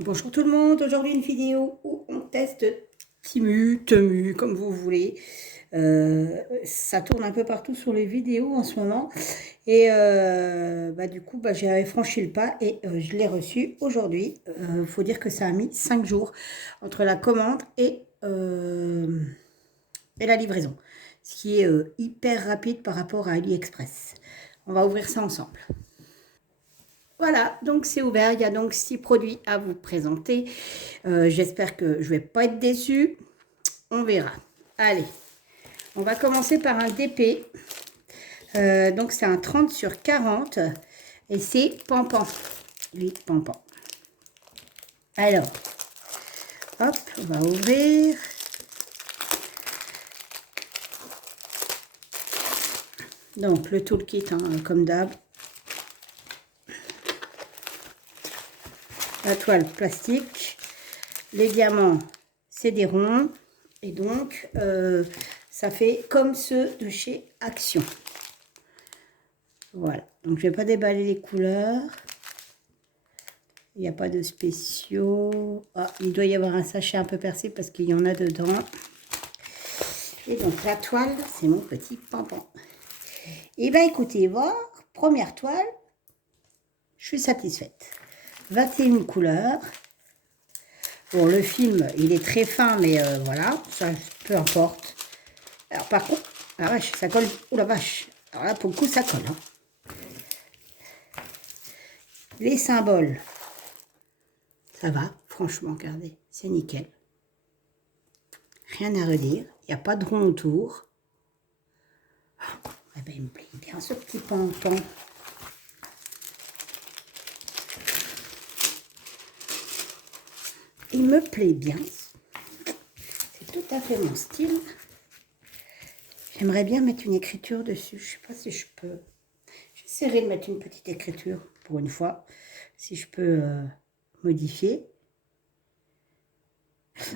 Bonjour tout le monde, aujourd'hui une vidéo où on teste Timu, Temu, comme vous voulez. Ça tourne un peu partout sur les vidéos en ce moment. Et du coup, j'avais franchi le pas et je l'ai reçu aujourd'hui. Il faut dire que ça a mis 5 jours entre la commande et la livraison. Ce qui est hyper rapide par rapport à AliExpress. On va ouvrir ça ensemble. Voilà, donc c'est ouvert. Il y a donc 6 produits à vous présenter. J'espère que je ne vais pas être déçue. On verra. Allez, on va commencer par un DP. Donc c'est un 30 sur 40. Et c'est Pampan. Oui, Pampan. Alors, hop, on va ouvrir. Donc le toolkit, hein, comme d'hab. La toile plastique. Les diamants, c'est des ronds. Et donc, ça fait comme ceux de chez Action. Voilà. Donc, je ne vais pas déballer les couleurs. Il n'y a pas de spéciaux. Ah, il doit y avoir un sachet un peu percé parce qu'il y en a dedans. Et donc, la toile, c'est mon petit Pampan. Et bien, écoutez, voir, première toile, je suis satisfaite. 21 couleurs. Bon, le film, il est très fin, mais voilà, ça, peu importe. Alors, par contre, la vache, ça colle. Ouh la vache. Alors là, pour le coup, ça colle. Hein. Les symboles, ça va, franchement, regardez, c'est nickel. Rien à redire. Il n'y a pas de rond autour. Eh ben, il me plaît bien ce petit Pampan. Il me plaît bien. C'est tout à fait mon style. J'aimerais bien mettre une écriture dessus. Je ne sais pas si je peux. J'essaierai de mettre une petite écriture pour une fois. Si je peux modifier.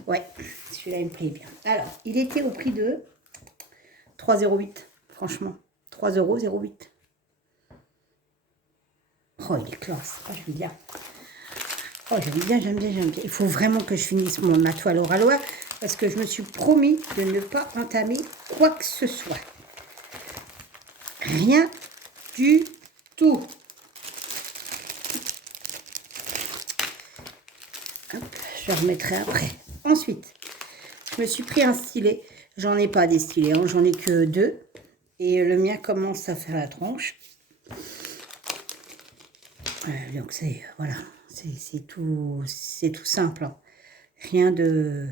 Ouais, celui-là, il me plaît bien. Alors, il était au prix de 3,08. Franchement, 3,08 €. Oh, il est classe. Oh, j'aime bien. Oh, j'aime bien, j'aime bien, j'aime bien. Il faut vraiment que je finisse ma toile au râloir parce que je me suis promis de ne pas entamer quoi que ce soit. Rien du tout. Hop, je remettrai après. Ensuite, je me suis pris un stylet. J'en ai pas des stylets, hein, j'en ai que 2. Et le mien commence à faire la tronche. Donc c'est voilà, c'est tout simple. Hein. Rien de...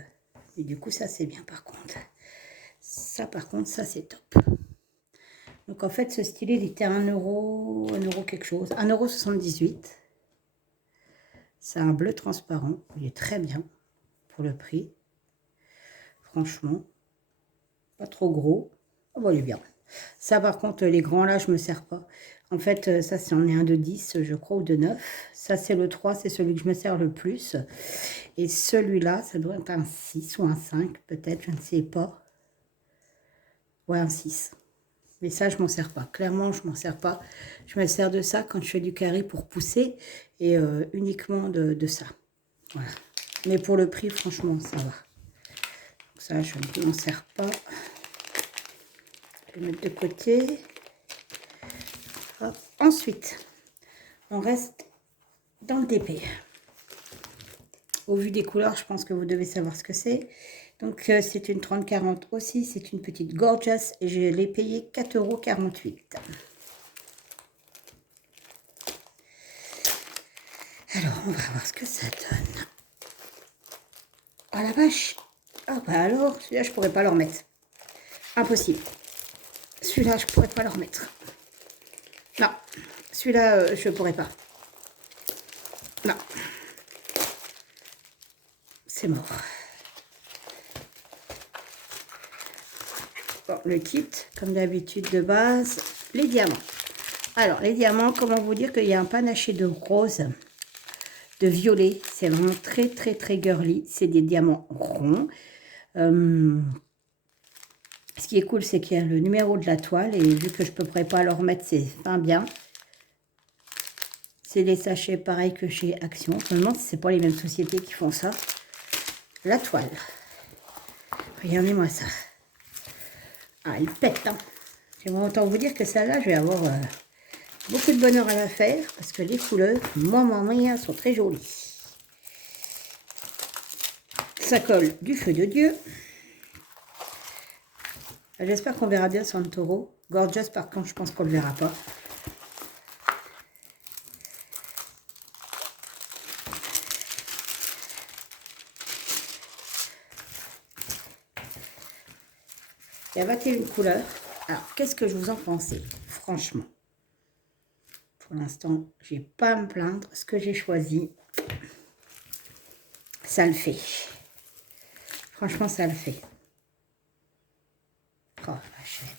Et du coup, ça c'est bien par contre. Ça par contre, ça c'est top. Donc en fait, ce stylet, il était à 1 euro, 1 euro quelque chose, 1,78 €. C'est un bleu transparent, il est très bien pour le prix. Franchement, pas trop gros. Oh, bon, il est bien. Ça par contre, les grands là, je me sers pas. En fait, ça c'en est un de 10, je crois, ou de 9. Ça c'est le 3, c'est celui que je me sers le plus. Et celui-là, ça doit être un 6 ou un 5, peut-être, je ne sais pas. Ouais, un 6. Mais ça, je m'en sers pas. Clairement, je m'en sers pas. Je me sers de ça quand je fais du carré pour pousser et uniquement de ça. Voilà. Mais pour le prix, franchement, ça va. Donc ça, je ne m'en sers pas. Je vais mettre de côté. Hop. Ensuite, on reste dans le DP. Au vu des couleurs, je pense que vous devez savoir ce que c'est. Donc, c'est une 30-40 aussi. C'est une petite Gorgeous et je l'ai payée 4,48 €. Alors, on va voir ce que ça donne. Oh la vache! Ah bah alors, celui-là, je pourrais pas le remettre. Impossible. Celui-là, je pourrais pas le remettre. Non, celui-là, je pourrais pas. Non. C'est mort. Bon, le kit, comme d'habitude de base, les diamants. Alors, les diamants, comment vous dire qu'il y a un panaché de rose, de violet. C'est vraiment très, très, très girly. C'est des diamants ronds. Ce qui est cool, c'est qu'il y a le numéro de la toile. Et vu que je ne pourrais pas le remettre, c'est fin bien. C'est des sachets pareils que chez Action. Je me demande si c'est pas les mêmes sociétés qui font ça. La toile. Regardez-moi ça. Ah, elle pète, hein. J'aimerais autant vous dire que celle-là, je vais avoir beaucoup de bonheur à la faire. Parce que les couleurs, moi, sont très jolies. Ça colle du feu de Dieu. J'espère qu'on verra bien Santoro. Gorgeous, par contre, je pense qu'on ne le verra pas. Il y a 21 couleurs. Alors, qu'est-ce que je vous en pensez? Franchement, pour l'instant, je n'ai pas à me plaindre. Ce que j'ai choisi, ça le fait. Franchement, ça le fait. Oh, vache, elle est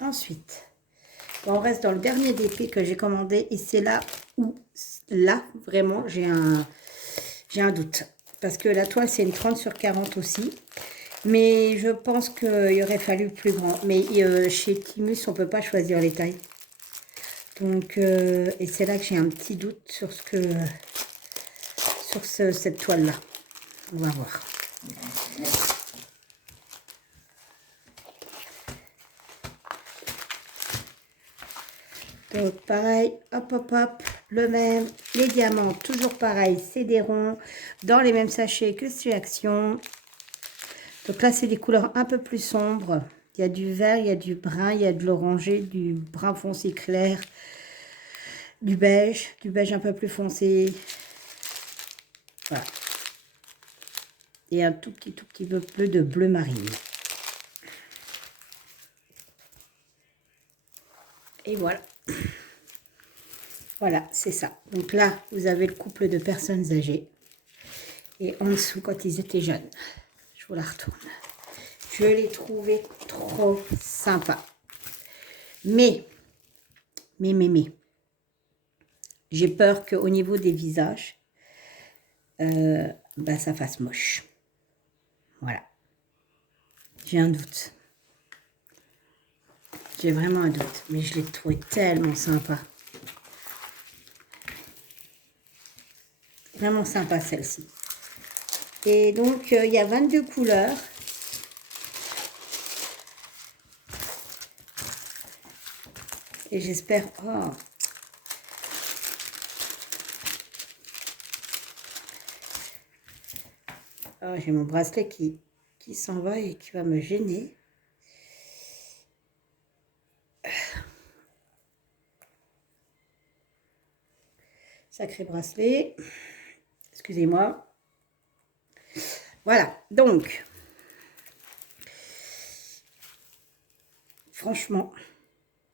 belle. Ensuite, on reste dans le dernier DP que j'ai commandé. Et c'est là où, vraiment, j'ai un doute. Parce que la toile, c'est une 30 sur 40 aussi. Mais je pense qu'il aurait fallu plus grand. Mais chez Timus, on ne peut pas choisir les tailles. Donc, et c'est là que j'ai un petit doute sur cette toile-là. On va voir. Donc, pareil, hop, hop, hop, le même. Les diamants, toujours pareil, c'est des ronds, dans les mêmes sachets que chez Action. Donc là, c'est des couleurs un peu plus sombres. Il y a du vert, il y a du brun, il y a de l'orangé, du brun foncé clair, du beige un peu plus foncé. Voilà. Et un tout petit peu de bleu marine. Et voilà. Voilà, c'est ça. Donc là, vous avez le couple de personnes âgées. Et en dessous, quand ils étaient jeunes. Je vous la retourne. Je l'ai trouvé trop sympa. Mais, j'ai peur qu'au niveau des visages, ça fasse moche. Voilà. J'ai un doute. J'ai vraiment un doute. Mais je l'ai trouvé tellement sympa. Vraiment sympa celle-ci. Et donc, il y a 22 couleurs. Et j'espère... Oh. Oh, j'ai mon bracelet qui s'en va et qui va me gêner. Sacré bracelet. Excusez-moi. Voilà, donc, franchement,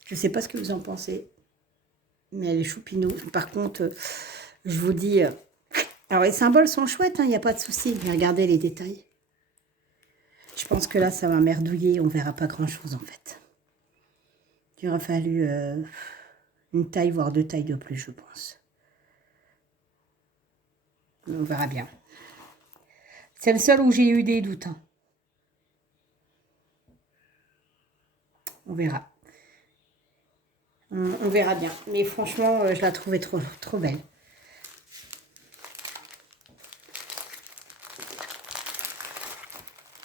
je ne sais pas ce que vous en pensez, mais elle est choupinou. Par contre, je vous dis, alors les symboles sont chouettes, il n'y a pas de souci, mais regardez les détails. Je pense que là, ça va merdouiller, on ne verra pas grand-chose en fait. Il aurait fallu une taille, voire 2 tailles de plus, je pense. On verra bien. C'est le seul où j'ai eu des doutes. On verra. On verra bien. Mais franchement, je la trouvais trop belle.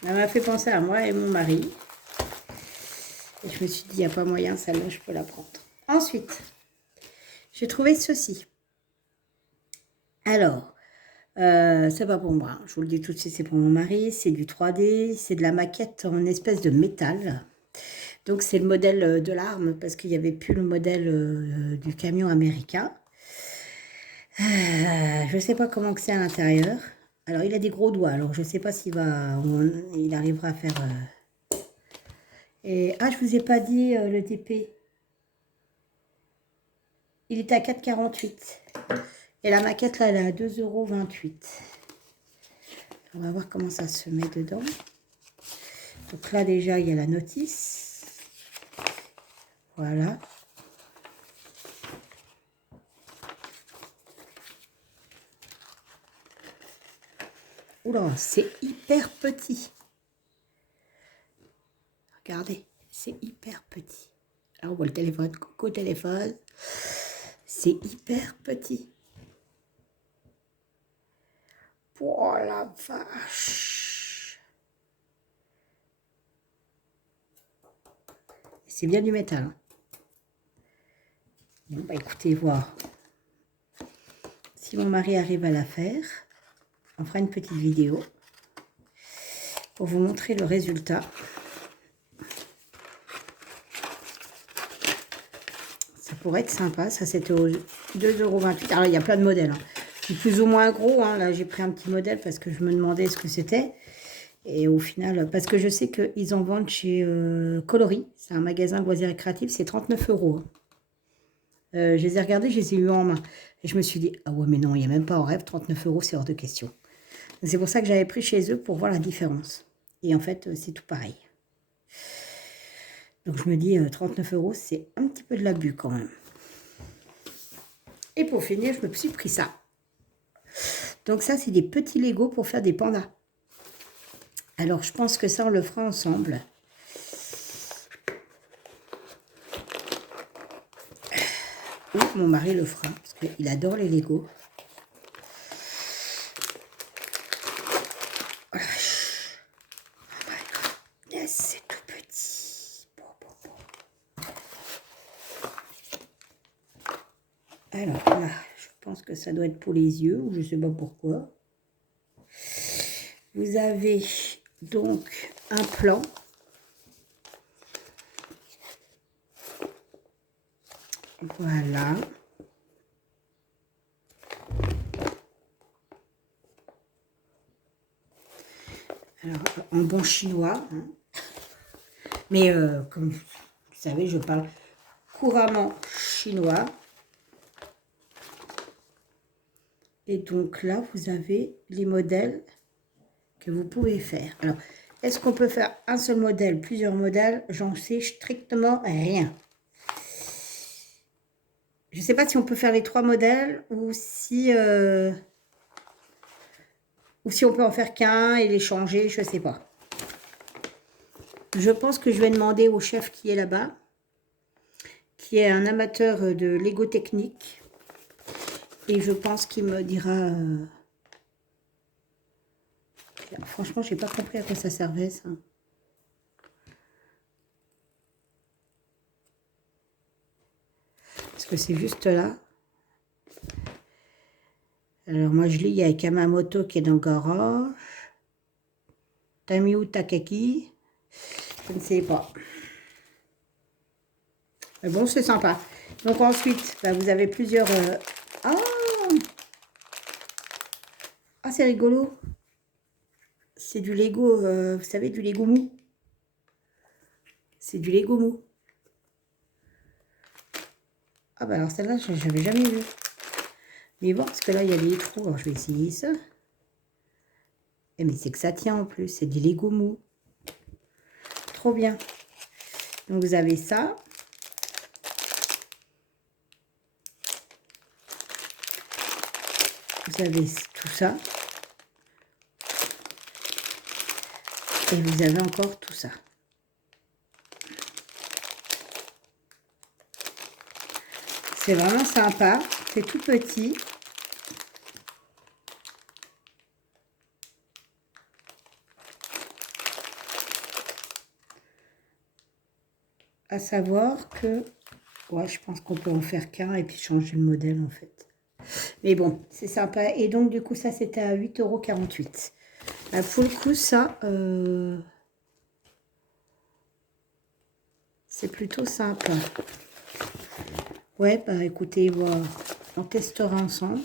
Elle m'a fait penser à moi et mon mari. Et je me suis dit, il n'y a pas moyen, celle-là, je peux la prendre. Ensuite, j'ai trouvé ceci. Alors, c'est pas pour moi. Je vous le dis tout de suite, c'est pour mon mari. C'est du 3D. C'est de la maquette en espèce de métal. Donc, c'est le modèle de l'arme parce qu'il n'y avait plus le modèle du camion américain. Je ne sais pas comment que c'est à l'intérieur. Alors, il a des gros doigts. Alors, je ne sais pas s'il il arrivera à faire... Et, ah, je ne vous ai pas dit le DP. Il est à 4,48 €. Et la maquette, là, elle est à 2,28 €. On va voir comment ça se met dedans. Donc là, déjà, il y a la notice. Voilà. Oula, c'est hyper petit. Regardez, c'est hyper petit. Là, on voit le téléphone. Coucou téléphone. C'est hyper petit. Oh la vache. C'est bien du métal. Hein. Bon, bah écoutez, voir. Si mon mari arrive à la faire, on fera une petite vidéo pour vous montrer le résultat. Ça pourrait être sympa. Ça, c'était aux 2,28 €. Alors, il y a plein de modèles. Hein. C'est plus ou moins gros. Hein. Là, j'ai pris un petit modèle parce que je me demandais ce que c'était. Et au final, parce que je sais qu'ils en vendent chez Coloris. C'est un magasin loisirs récréatifs. C'est 39 €. Hein. Je les ai regardés, je les ai eu en main. Et je me suis dit, ah ouais, mais non, il n'y a même pas en rêve. 39 €, c'est hors de question. C'est pour ça que j'avais pris chez eux pour voir la différence. Et en fait, c'est tout pareil. Donc je me dis, 39 €, c'est un petit peu de l'abus quand même. Et pour finir, je me suis pris ça. Donc ça, c'est des petits Lego pour faire des pandas. Alors, je pense que ça, on le fera ensemble. Ou mon mari le fera, parce qu'il adore les Lego. Voilà. Oh my God. Yes, c'est tout petit. Alors là, je pense que ça doit être pour les yeux, ou je ne sais pas pourquoi. Vous avez donc un plan. Voilà. Alors, en bon chinois. Hein. Mais comme vous savez, je parle couramment chinois. Et donc là, vous avez les modèles que vous pouvez faire. Alors, est-ce qu'on peut faire un seul modèle, plusieurs modèles? J'en sais strictement rien. Je ne sais pas si on peut faire les 3 modèles ou si on peut en faire qu'un et les changer, je ne sais pas. Je pense que je vais demander au chef qui est là-bas, qui est un amateur de Lego technique. Et je pense qu'il me dira... Franchement, je n'ai pas compris à quoi ça servait, ça. Parce que c'est juste là. Alors, moi, je lis, il y a Kamamoto qui est dans le garage. Tamiu Takaki. Je ne sais pas. Mais bon, c'est sympa. Donc, ensuite, bah, vous avez plusieurs... Ah, c'est rigolo. C'est du Lego, vous savez, du Lego mou. C'est du Lego mou. Ah bah alors celle-là, je n'avais jamais vu. Mais bon, parce que là, il y a des trous. Alors, je vais essayer ça. Eh, mais c'est que ça tient en plus. C'est du Lego mou. Trop bien. Donc, vous avez ça. Vous avez tout ça. Et vous avez encore tout ça. C'est vraiment sympa. C'est tout petit. À savoir que... Ouais, je pense qu'on peut en faire qu'un et puis changer le modèle en fait. Mais bon, c'est sympa. Et donc, du coup, ça, c'était à 8,48 €. Pour le coup, ça... c'est plutôt sympa. Ouais, bah écoutez, voilà, on testera ensemble.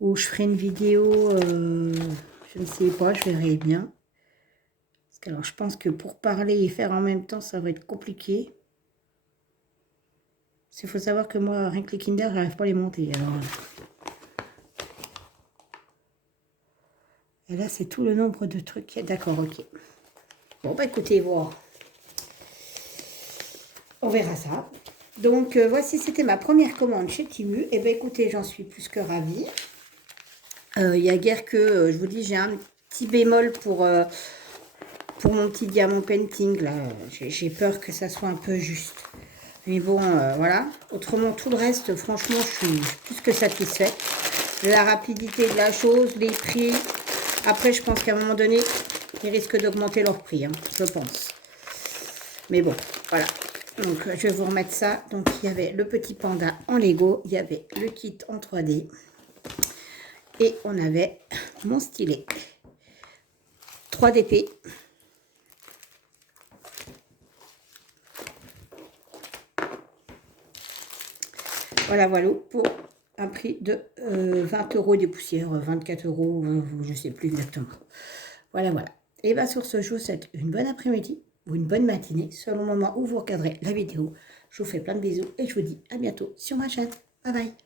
Ou je ferai une vidéo, je ne sais pas, je verrai bien. Parce que alors, je pense que pour parler et faire en même temps, ça va être compliqué. Il faut savoir que moi, rien que les Kinder, j'arrive pas à les monter. Alors... Et là, c'est tout le nombre de trucs. D'accord, ok. Bon, bah écoutez, voilà. On verra ça. Donc, voici, c'était ma première commande chez Temu. Et bien, écoutez, j'en suis plus que ravie. Il y a guère que, je vous dis, j'ai un petit bémol pour mon petit diamant painting, là. J'ai peur que ça soit un peu juste. Mais bon, voilà. Autrement, tout le reste, franchement, je suis plus que satisfaite. La rapidité de la chose, les prix. Après, je pense qu'à un moment donné, ils risquent d'augmenter leur prix, hein, je pense. Mais bon, voilà. Donc, je vais vous remettre ça. Donc, il y avait le petit panda en Lego. Il y avait le kit en 3D. Et on avait mon stylet 3DP. Voilà, voilà, pour un prix de 20 € des poussières, 24 €, je ne sais plus exactement. Voilà, voilà. Et bien sur ce, je vous souhaite une bonne après-midi ou une bonne matinée, selon le moment où vous regarderez la vidéo. Je vous fais plein de bisous et je vous dis à bientôt sur ma chaîne. Bye bye.